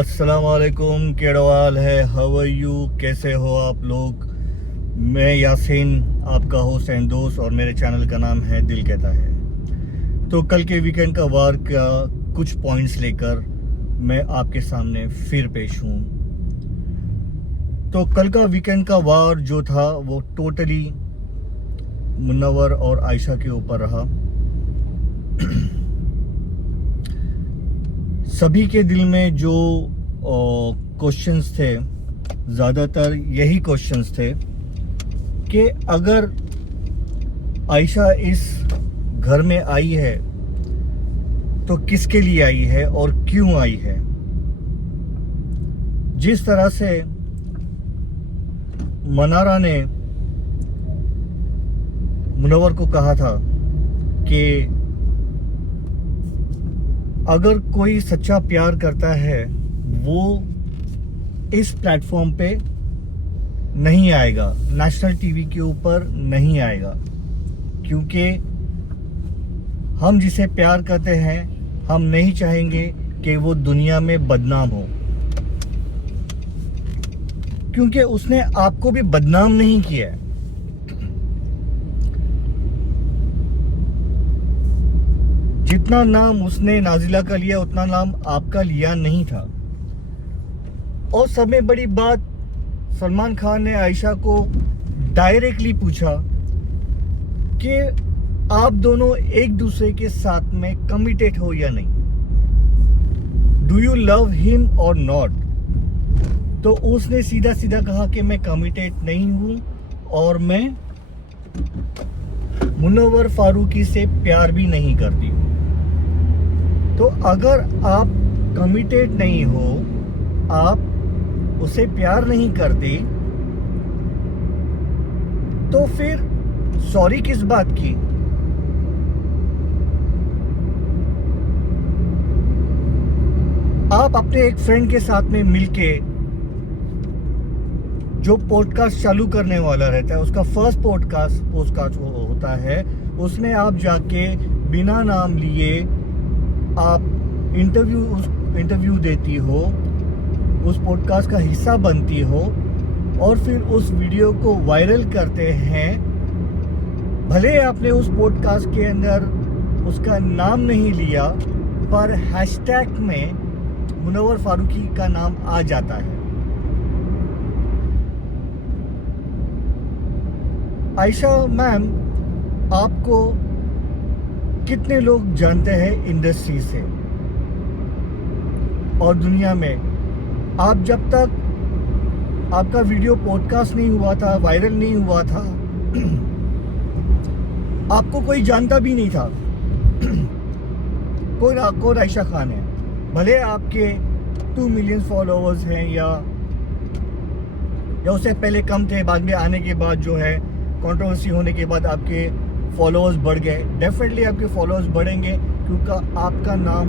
अस्सलाम वालेकुम, केड़ा हाल है, हाउ आर यू, कैसे हो आप लोग। मैं यासीन, आपका होस्ट एंड दोस्त, और मेरे चैनल का नाम है दिल कहता है। तो कल के वीकेंड का वार का कुछ पॉइंट्स लेकर मैं आपके सामने फिर पेश हूँ। तो कल का वीकेंड का वार जो था वो टोटली मुन्नवर और आयशा के ऊपर रहा। सभी के दिल में जो क्वेश्चंस थे, ज़्यादातर यही क्वेश्चंस थे कि अगर आयशा इस घर में आई है तो किसके लिए आई है और क्यों आई है। जिस तरह से मनारा ने मुनव्वर को कहा था कि अगर कोई सच्चा प्यार करता है वो इस प्लेटफॉर्म पे नहीं आएगा, नेशनल टीवी के ऊपर नहीं आएगा, क्योंकि हम जिसे प्यार करते हैं हम नहीं चाहेंगे कि वो दुनिया में बदनाम हो, क्योंकि उसने आपको भी बदनाम नहीं किया है। जितना नाम उसने नाजिला का लिया उतना नाम आपका लिया नहीं था। और सब में बड़ी बात, सलमान खान ने आयशा को डायरेक्टली पूछा कि आप दोनों एक दूसरे के साथ में कमिटेड हो या नहीं, डू यू लव हिम और नॉट। तो उसने सीधा सीधा कहा कि मैं कमिटेड नहीं हूं और मैं मुनव्वर फारूकी से प्यार भी नहीं करती हूं। तो अगर आप कमिटेड नहीं हो, आप उसे प्यार नहीं करते, तो फिर सॉरी किस बात की। आप अपने एक फ्रेंड के साथ में मिलके जो पॉडकास्ट चालू करने वाला रहता है, उसका फर्स्ट पॉडकास्ट होता है, उसमें आप जाके बिना नाम लिए आप इंटरव्यू देती हो, उस पॉडकास्ट का हिस्सा बनती हो और फिर उस वीडियो को वायरल करते हैं। भले आपने उस पॉडकास्ट के अंदर उसका नाम नहीं लिया, पर हैशटैग में मुनव्वर फारूकी का नाम आ जाता है। आयशा मैम, आपको कितने लोग जानते हैं इंडस्ट्री से और दुनिया में। आप जब तक आपका वीडियो पॉडकास्ट नहीं हुआ था, वायरल नहीं हुआ था, आपको कोई जानता भी नहीं था कौन आयशा खान है। भले आपके 2 मिलियन फॉलोअर्स हैं या उससे पहले कम थे, बाद में आने के बाद जो है कंट्रोवर्सी होने के बाद आपके फॉलोअर्स बढ़ गए। डेफिनेटली आपके फॉलोअर्स बढ़ेंगे क्योंकि आपका नाम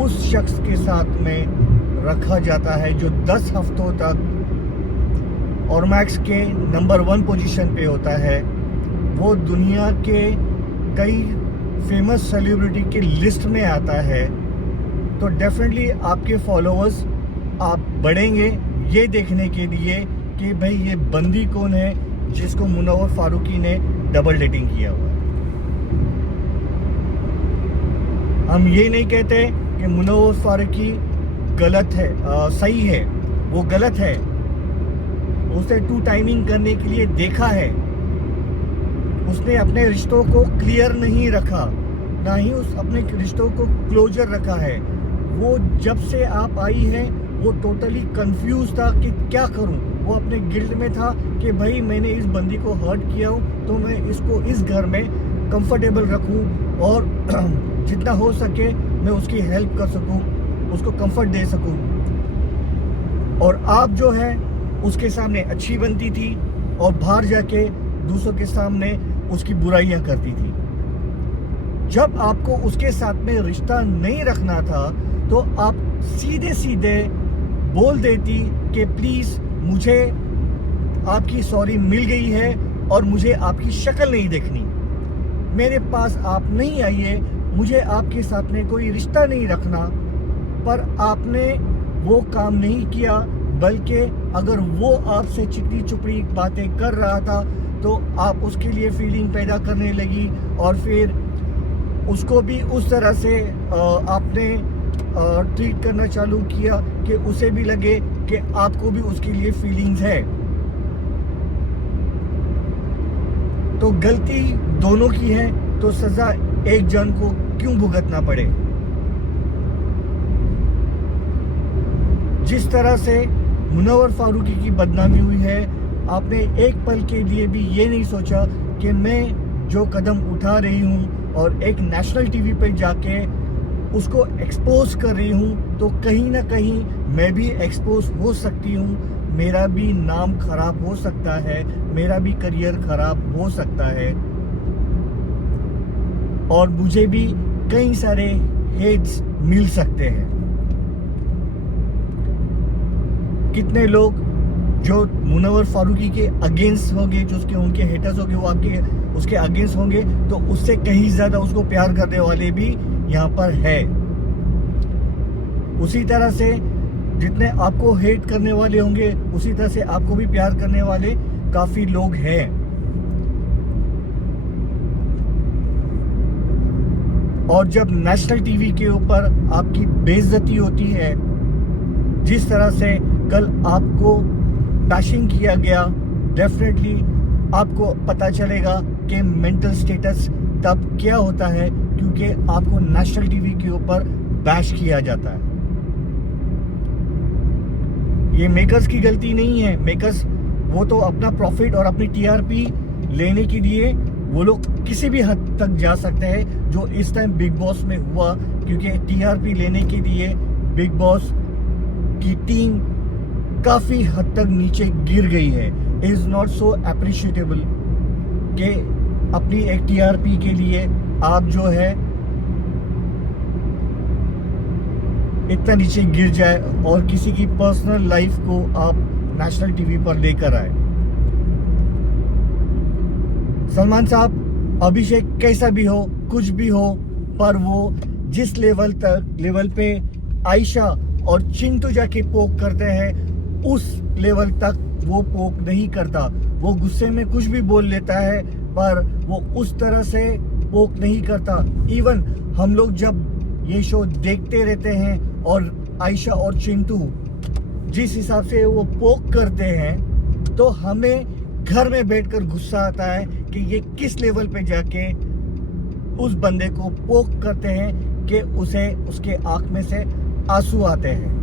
उस शख्स के साथ में रखा जाता है जो 10 हफ्तों तक ऑरमैक्स के नंबर 1 पोजीशन पे होता है। वो दुनिया के कई फेमस सेलिब्रिटी के लिस्ट में आता है। तो डेफिनेटली आपके फॉलोअर्स आप बढ़ेंगे ये देखने के लिए कि भाई ये बंदी कौन है जिसको मुनव्वर फारूकी ने डबल डेटिंग किया हुआ है। हम ये नहीं कहते कि मुनव्वर फारूकी गलत है, सही है, वो गलत है। उसे 2 टाइमिंग करने के लिए देखा है, उसने अपने रिश्तों को क्लियर नहीं रखा, ना ही उस अपने रिश्तों को क्लोजर रखा है। वो जब से आप आई है वो टोटली कंफ्यूज था कि क्या करूं। वो अपने गिल्ट में था कि भाई मैंने इस बंदी को हर्ट किया हूं तो मैं इसको इस घर में कंफर्टेबल रखूं और जितना हो सके मैं उसकी हेल्प कर सकूं, उसको कंफर्ट दे सकूं। और आप जो है उसके सामने अच्छी बनती थी और बाहर जाके दूसरों के सामने उसकी बुराइयां करती थी। जब आपको उसके साथ में रिश्ता नहीं रखना था तो आप सीधे सीधे बोल देती कि प्लीज मुझे आपकी सॉरी मिल गई है और मुझे आपकी शक्ल नहीं देखनी, मेरे पास आप नहीं आइए, मुझे आपके साथ में कोई रिश्ता नहीं रखना। पर आपने वो काम नहीं किया, बल्कि अगर वो आपसे चिकनी चुपड़ी बातें कर रहा था तो आप उसके लिए फीलिंग पैदा करने लगी, और फिर उसको भी उस तरह से आपने ट्रीट करना चालू किया कि उसे भी लगे कि आपको भी उसके लिए फीलिंग्स है। तो गलती दोनों की है, तो सजा एक जन को क्यों भुगतना पड़े। जिस तरह से मुनव्वर फारूकी की बदनामी हुई है, आपने एक पल के लिए भी ये नहीं सोचा कि मैं जो कदम उठा रही हूँ और एक नेशनल टीवी पे जाके उसको एक्सपोज कर रही हूँ, तो कहीं ना कहीं मैं भी एक्सपोज हो सकती हूँ, मेरा भी नाम खराब हो सकता है, मेरा भी करियर खराब हो सकता है, और मुझे भी कई सारे हेट्स मिल सकते हैं। कितने लोग जो मुनव्वर फारूकी के अगेंस्ट होंगे, जो उनके हेटर्स होंगे, वो आपके उसके अगेंस्ट होंगे, तो उससे कहीं ज्यादा उसको प्यार करने वाले भी यहाँ पर है। उसी तरह से जितने आपको हेट करने वाले होंगे, उसी तरह से आपको भी प्यार करने वाले काफी लोग हैं। और जब नेशनल टीवी के ऊपर आपकी बेइज्जती होती है, जिस तरह से कल आपको बैशिंग किया गया, डेफिनेटली आपको पता चलेगा कि मेंटल स्टेटस तब क्या होता है, क्योंकि आपको नेशनल टीवी के ऊपर बैश किया जाता है। ये मेकर्स की गलती नहीं है। मेकर्स वो तो अपना प्रॉफिट और अपनी टीआरपी लेने के लिए वो लोग किसी भी हद तक जा सकते हैं, जो इस टाइम बिग बॉस में हुआ, क्योंकि टीआरपी लेने के लिए बिग बॉस की टीम काफी हद तक नीचे गिर गई है। इज नॉट सो अप्रिशिएटेबल कि अपनी एक टीआरपी के लिए आप जो है इतना नीचे गिर जाए और किसी की पर्सनल लाइफ को आप नेशनल टीवी पर लेकर आए। सलमान साहब, अभिषेक कैसा भी हो, कुछ भी हो, पर वो जिस लेवल पे आयशा और चिंटू जाके पोक करते हैं, उस लेवल तक वो पोक नहीं करता। वो गुस्से में कुछ भी बोल लेता है, पर वो उस तरह से पोक नहीं करता। इवन हम लोग जब ये शो देखते रहते हैं और आयशा और चिंटू जिस हिसाब से वो पोक करते हैं, तो हमें घर में बैठकर गुस्सा आता है कि ये किस लेवल पे जाके उस बंदे को पोक करते हैं कि उसे उसके आंख में से आंसू आते हैं।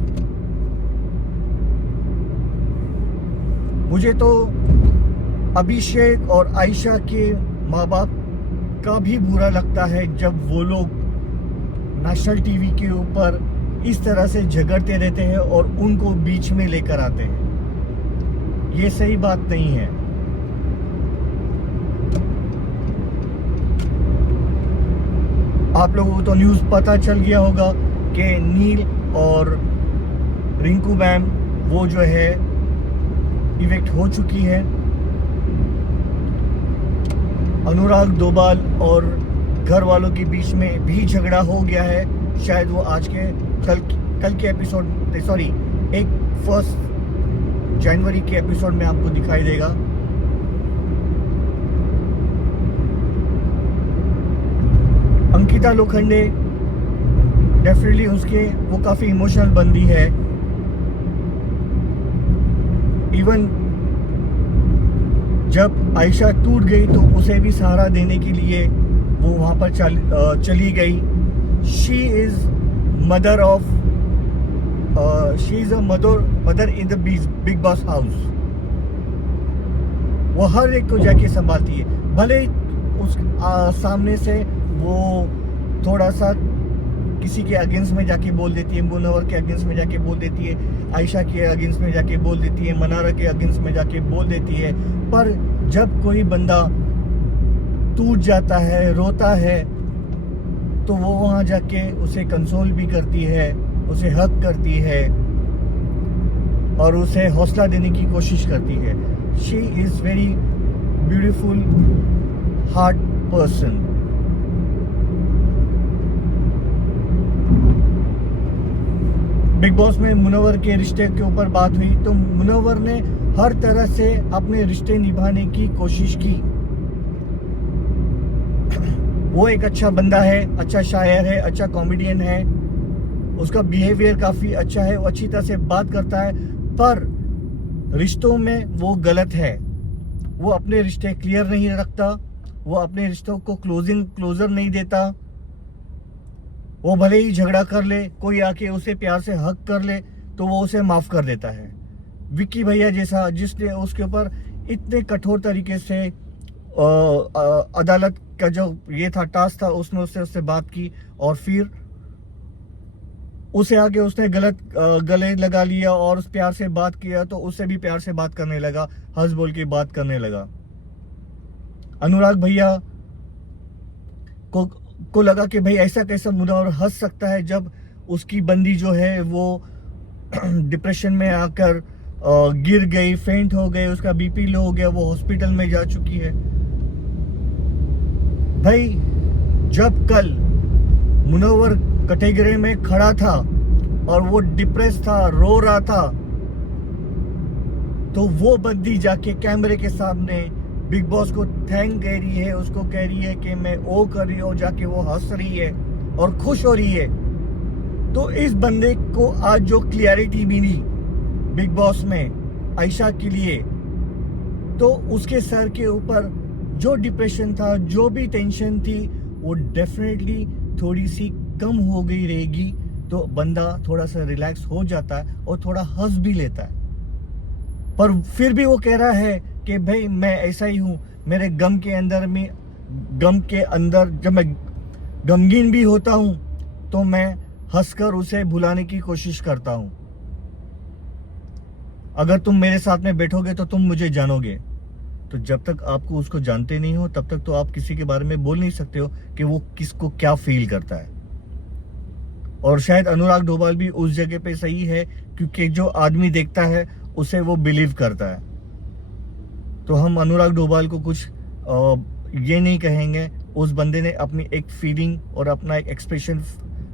मुझे तो अभिषेक और आयशा के माँ बाप का भी बुरा लगता है जब वो लोग नेशनल टीवी के ऊपर इस तरह से झगड़ते रहते हैं और उनको बीच में लेकर आते हैं। ये सही बात नहीं है। आप लोगों को तो न्यूज़ पता चल गया होगा कि नील और रिंकू मैम वो जो है इवेक्ट हो चुकी है। अनुराग दोबाल और घर वालों के बीच में भी झगड़ा हो गया है। शायद वो आज के कल के एपिसोड, सॉरी 1 जनवरी के एपिसोड में आपको दिखाई देगा। अंकिता लोखंडे डेफिनेटली उसके वो काफी इमोशनल बंदी है। इवन जब आयशा टूट गई तो उसे भी सहारा देने के लिए वो वहां पर चली गई। She is mother of she is a mother in the big boss house. वो हर एक को जाके संभालती है। भले उस सामने से वो थोड़ा सा किसी के अगेंस्ट में जाके बोल देती है, मुनव्वर के अगेंस्ट में जाके बोल देती है, आयशा के अगेंस्ट में जाके बोल देती है, मनारा के अगेंस्ट में जाके बोल देती है। पर जब कोई बंदा टूट जाता है, रोता है, तो वो वहां जाके उसे कंसोल भी करती है, उसे हक करती है और उसे हौसला देने की कोशिश करती है। She is very beautiful heart person. Big boss में मुनव्वर के रिश्ते के ऊपर बात हुई तो मुनव्वर ने हर तरह से अपने रिश्ते निभाने की कोशिश की। वो एक अच्छा बंदा है, अच्छा शायर है, अच्छा कॉमेडियन है, उसका बिहेवियर काफी अच्छा है, वो अच्छी तरह से बात करता है, पर रिश्तों में वो गलत है। वो अपने रिश्ते क्लियर नहीं रखता, वो अपने रिश्तों को क्लोजर नहीं देता। वो भले ही झगड़ा कर ले, कोई आके उसे प्यार से हक कर ले तो वो उसे माफ कर देता है। विक्की भैया जैसा, जिसने उसके ऊपर इतने कठोर तरीके से अदालत का जो ये था टास्क था, उसने उससे बात की और फिर उसे आगे उसने गले लगा लिया और उस प्यार से बात किया तो उससे भी प्यार से बात करने लगा, हंस बोल के बात करने लगा। अनुराग भैया को लगा कि भाई ऐसा कैसा मुनव्वर हंस सकता है जब उसकी बंदी जो है वो डिप्रेशन में आकर गिर गई, फेंट हो गई, उसका बीपी लो हो गया, वो हॉस्पिटल में जा चुकी है। भाई जब कल मुनव्वर कैटेगरी में खड़ा था और वो डिप्रेस था, रो रहा था, तो वो बंदी जाके कैमरे के सामने बिग बॉस को थैंक कह रही है, उसको कह रही है कि मैं ओ कर रही हूँ, जाके वो हंस रही है और खुश हो रही है। तो इस बंदे को आज जो क्लियरिटी मिली बिग बॉस में आयशा के लिए, तो उसके सर के ऊपर जो डिप्रेशन था, जो भी टेंशन थी, वो डेफिनेटली थोड़ी सी कम हो गई रहेगी। तो बंदा थोड़ा सा रिलैक्स हो जाता है और थोड़ा हंस भी लेता है। पर फिर भी वो कह रहा है कि भाई मैं ऐसा ही हूँ, मेरे गम के अंदर जब मैं गमगीन भी होता हूँ तो मैं हंसकर उसे भुलाने की कोशिश करता हूँ। अगर तुम मेरे साथ में बैठोगे तो तुम मुझे जानोगे। तो जब तक आपको उसको जानते नहीं हो तब तक तो आप किसी के बारे में बोल नहीं सकते हो कि वो किसको क्या फील करता है। और शायद अनुराग डोभाल भी उस जगह पे सही है, क्योंकि जो आदमी देखता है उसे वो बिलीव करता है। तो हम अनुराग डोभाल को कुछ ये नहीं कहेंगे। उस बंदे ने अपनी एक फीलिंग और अपना एक एक्सप्रेशन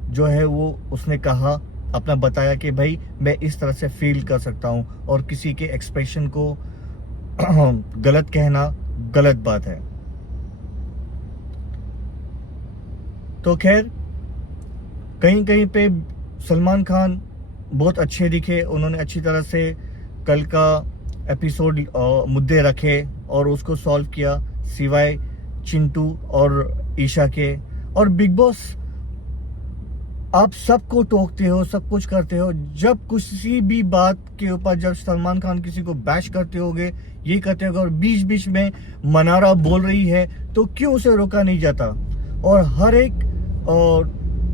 जो है वो उसने कहा, अपना बताया कि भाई मैं इस तरह से फील कर सकता हूँ, और किसी के एक्सप्रेशन को गलत कहना गलत बात है। तो खैर कहीं कहीं पे सलमान खान बहुत अच्छे दिखे, उन्होंने अच्छी तरह से कल का एपिसोड मुद्दे रखे और उसको सॉल्व किया, सिवाय चिंटू और ईशा के। और बिग बॉस आप सबको टोकते हो, सब कुछ करते हो, जब किसी भी बात के ऊपर जब सलमान खान किसी को बैश करते होगे, ये करते होगे, और बीच बीच में मनारा बोल रही है तो क्यों उसे रोका नहीं जाता? और हर एक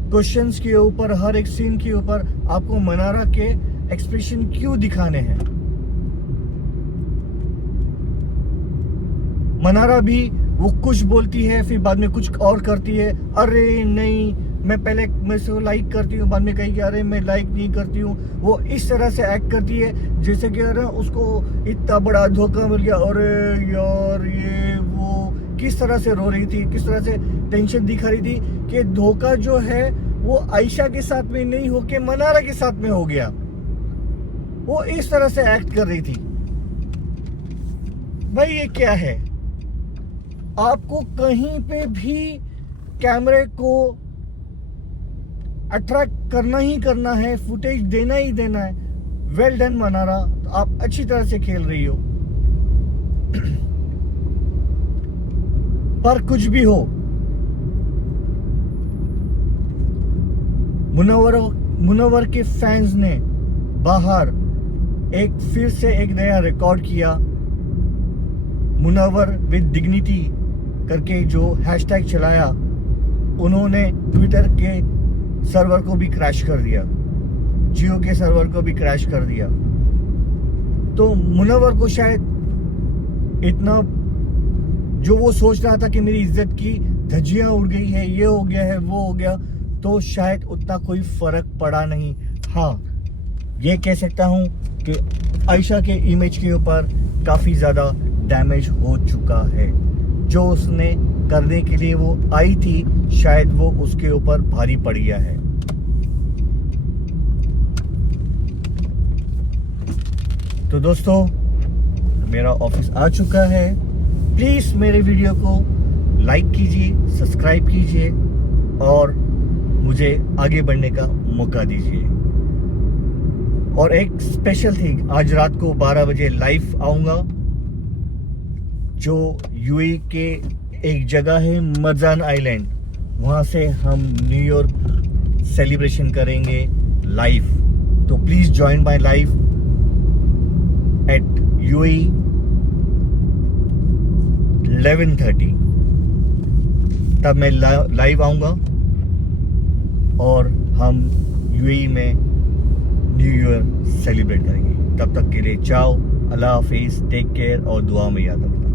क्वेश्चंस के ऊपर, हर एक सीन के ऊपर आपको मनारा के एक्सप्रेशन क्यों दिखाने हैं? मनारा भी वो कुछ बोलती है फिर बाद में कुछ और करती है। अरे नहीं, मैं पहले मैं से लाइक करती हूँ, बाद में कही कि अरे मैं लाइक नहीं करती हूँ। वो इस तरह से एक्ट करती है जैसे कि अरे उसको इतना बड़ा धोखा मिल गया। अरे यार, ये वो किस तरह से रो रही थी, किस तरह से टेंशन दिखा रही थी कि धोखा जो है वो आयशा के साथ में नहीं होके मनारा के साथ में हो गया। वो इस तरह से एक्ट कर रही थी। भाई ये क्या है? आपको कहीं पे भी कैमरे को अट्रैक्ट करना ही करना है, फुटेज देना ही देना है। वेल डन मनारा, तो आप अच्छी तरह से खेल रही हो। पर कुछ भी हो, मुनव्वर के फैंस ने बाहर फिर से एक नया रिकॉर्ड किया। मुनव्वर विद डिग्निटी करके जो हैशटैग चलाया, उन्होंने ट्विटर के सर्वर को भी क्रैश कर दिया, जियो के सर्वर को भी क्रैश कर दिया। तो मुनव्वर को शायद इतना जो वो सोच रहा था कि मेरी इज्जत की धज्जियां उड़ गई है, ये हो गया है, वो हो गया, तो शायद उतना कोई फर्क पड़ा नहीं। हाँ, ये कह सकता हूं कि आयशा के इमेज के ऊपर काफी ज्यादा डैमेज हो चुका है। जो उसने करने के लिए वो आई थी, शायद वो उसके ऊपर भारी पड़ गया है। तो दोस्तों मेरा ऑफिस आ चुका है। प्लीज़ मेरे वीडियो को लाइक कीजिए, सब्सक्राइब कीजिए और मुझे आगे बढ़ने का मौका दीजिए। और एक स्पेशल थिंग, आज रात को 12 बजे लाइव आऊँगा। जो यूएई के एक जगह है मरजान आइलैंड, वहाँ से हम न्यू ईयर सेलिब्रेशन करेंगे लाइव। तो please join my live at UAE 11:30। तब मैं लाइव आऊँगा और हम यूएई में न्यू ईयर सेलिब्रेट करेंगे। तब तक के लिए चाओ, अल्लाह हाफिज़, टेक केयर और दुआ में याद रखना।